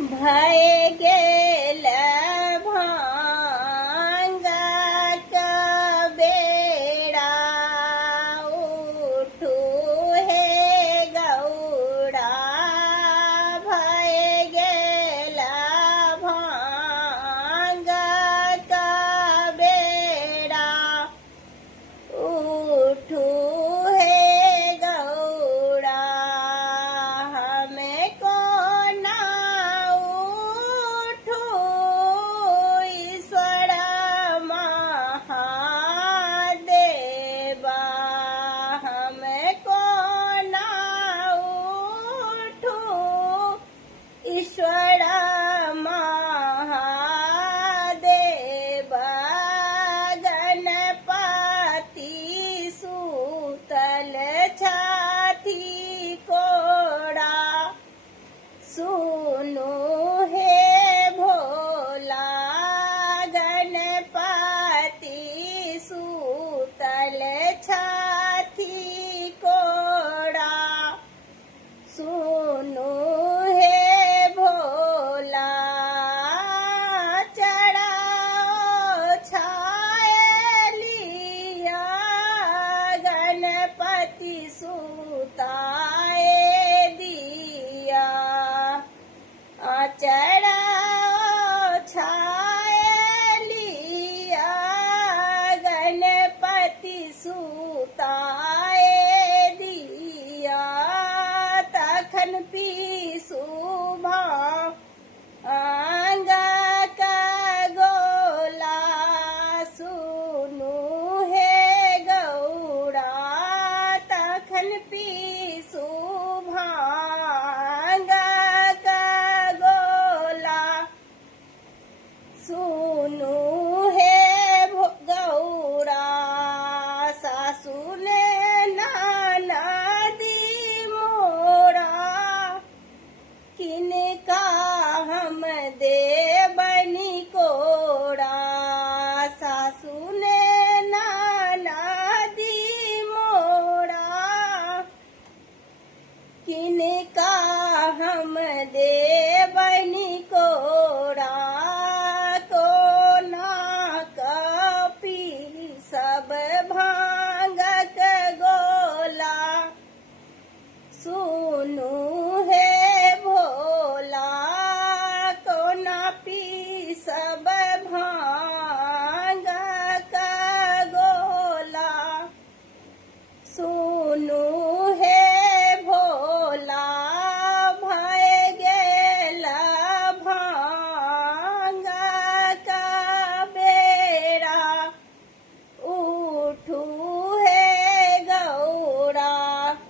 भय गेल भांगा का बेड़ा, उठू हे गौड़ा। भय गेल भांगा का बेड़ा, उठू हे गौड़ा। हमें को ना उठू ईश्वर महादेवा। हमें को ना उठू ईश्वर महादेवा। गणपति सूतल छाती कोड़ा, सुनो हे भोला। गणपति सूतल छाती कोड़ा, सुनो हे भोला। चढ़ाओ छायलिया, गणपति सुताए दिया। चढ़ाओ छायलिया, गणपति सुताए दिया। तखन पीसू भांगा का गोला, सुनू हे गौड़ा। तखन पीसू भांगा का गोला, सुनू हे गौड़ा। सासू ने नाना दी मोरा, किन